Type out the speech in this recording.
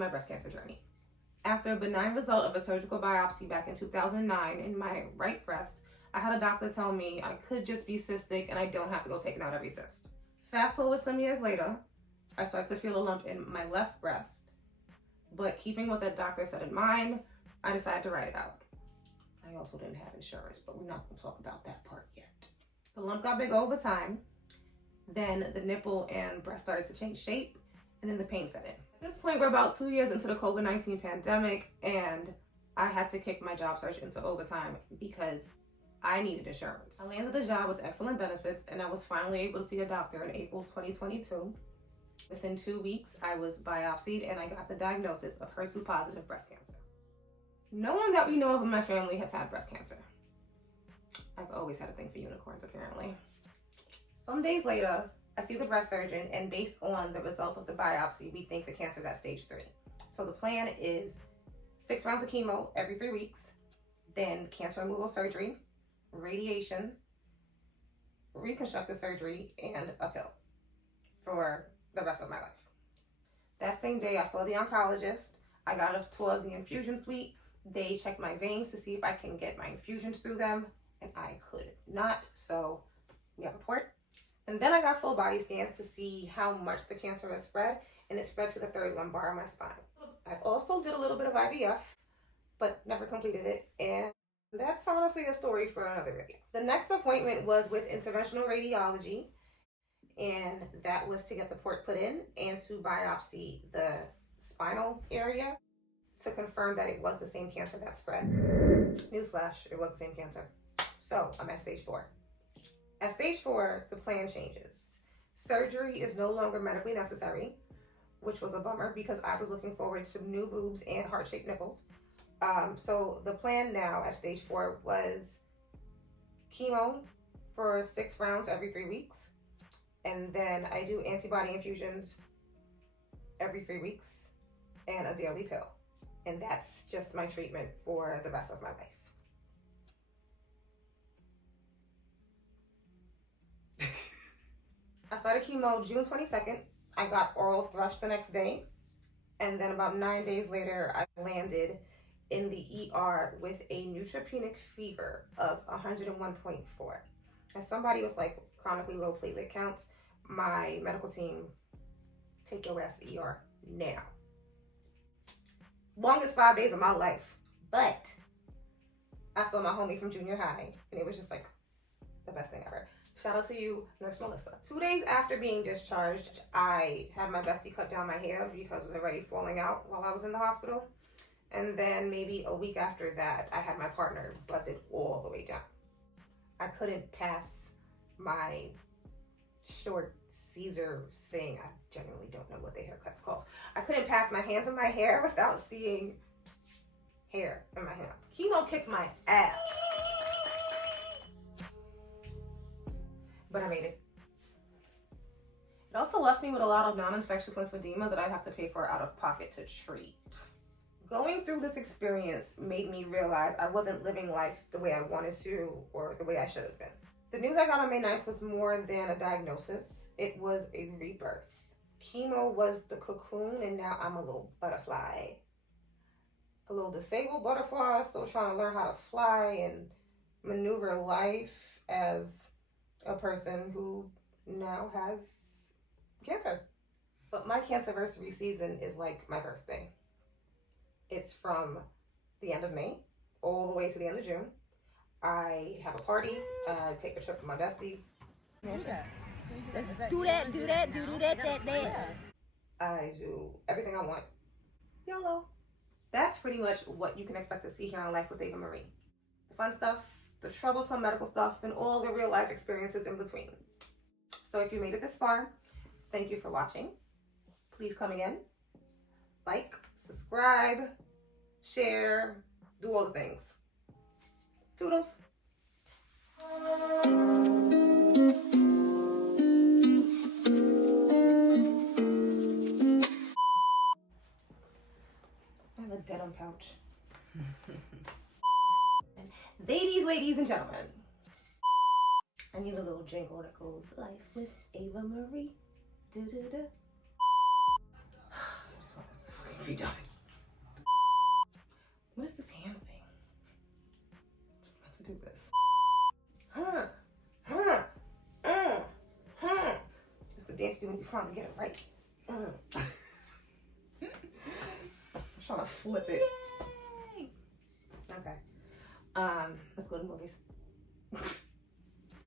my breast cancer journey. After a benign result of a surgical biopsy back in 2009 in my right breast, I had a doctor tell me I could just be cystic and I don't have to go taking out every cyst. Fast forward some years later, I started to feel a lump in my left breast, but keeping what that doctor said in mind, I decided to write it out. I also didn't have insurance, but we're not going to talk about that part yet. The lump got big over time, then the nipple and breast started to change shape, and then the pain set in. At this point, we're about 2 years into the COVID-19 pandemic, and I had to kick my job search into overtime because I needed insurance. I landed a job with excellent benefits, and I was finally able to see a doctor in April 2022. Within 2 weeks, I was biopsied, and I got the diagnosis of HER2-positive breast cancer. No one that we know of in my family has had breast cancer. I've always had a thing for unicorns, apparently. Some days later, I see the breast surgeon, and based on the results of the biopsy, we think the cancer's at stage 3. So the plan is 6 rounds of chemo every 3 weeks, then cancer removal surgery, radiation, reconstructive surgery, and a pill for the rest of my life. That same day, I saw the oncologist. I got a tour of the infusion suite. They checked my veins to see if I can get my infusions through them, and I could not, so we have a port. And then I got full body scans to see how much the cancer has spread, and it spread to the 3rd lumbar of my spine. I also did a little bit of IVF, but never completed it, and that's honestly a story for another video. The next appointment was with interventional radiology, and that was to get the port put in and to biopsy the spinal area to confirm that it was the same cancer that spread. Newsflash, it was the same cancer. So I'm at stage 4. At stage 4, the plan changes. Surgery is no longer medically necessary, which was a bummer because I was looking forward to new boobs and heart-shaped nipples. So the plan now at stage 4 was chemo for 6 rounds every 3 weeks. And then I do antibody infusions every 3 weeks and a daily pill. And that's just my treatment for the rest of my life. I started chemo June 22nd. I got oral thrush the next day. And then about 9 days later, I landed in the ER with a neutropenic fever of 101.4. As somebody with like chronically low platelet counts, my medical team, take your ass to the ER now. Longest 5 days of my life. But I saw my homie from junior high, and it was just like the best thing ever. Shout out to you, Nurse Melissa. 2 days after being discharged, I had my bestie cut down my hair because it was already falling out while I was in the hospital. And then maybe a week after that, I had my partner buzz it all the way down. I couldn't pass my short Caesar thing. I genuinely don't know what the haircut's called. I couldn't pass my hands in my hair without seeing hair in my hands. Chemo kicked my ass. But I made it. It also left me with a lot of non-infectious lymphedema that I'd have to pay for out of pocket to treat. Going through this experience made me realize I wasn't living life the way I wanted to or the way I should have been. The news I got on May 9th was more than a diagnosis. It was a rebirth. Chemo was the cocoon, and now I'm a little butterfly. A little disabled butterfly, still trying to learn how to fly and maneuver life as a person who now has cancer. But my cancerversary season is like my birthday. It's from the end of May all the way to the end of June. I have a party, take a trip with my besties. Do that. I do everything I want. YOLO. That's pretty much what you can expect to see here on Life with Avamarie. The fun stuff, the troublesome medical stuff, and all the real life experiences in between. So if you made it this far, thank you for watching. Please come again. Like, subscribe, share, do all the things. Toodles. I have a denim pouch. Ladies and gentlemen, I need a little jingle that goes Life with Avamarie. I just want this fucking be done. What is this hand thing? I'm about to do this. It's the dance you do when you finally get it right. I'm trying to flip it. Yay. Okay. Let's go to movies.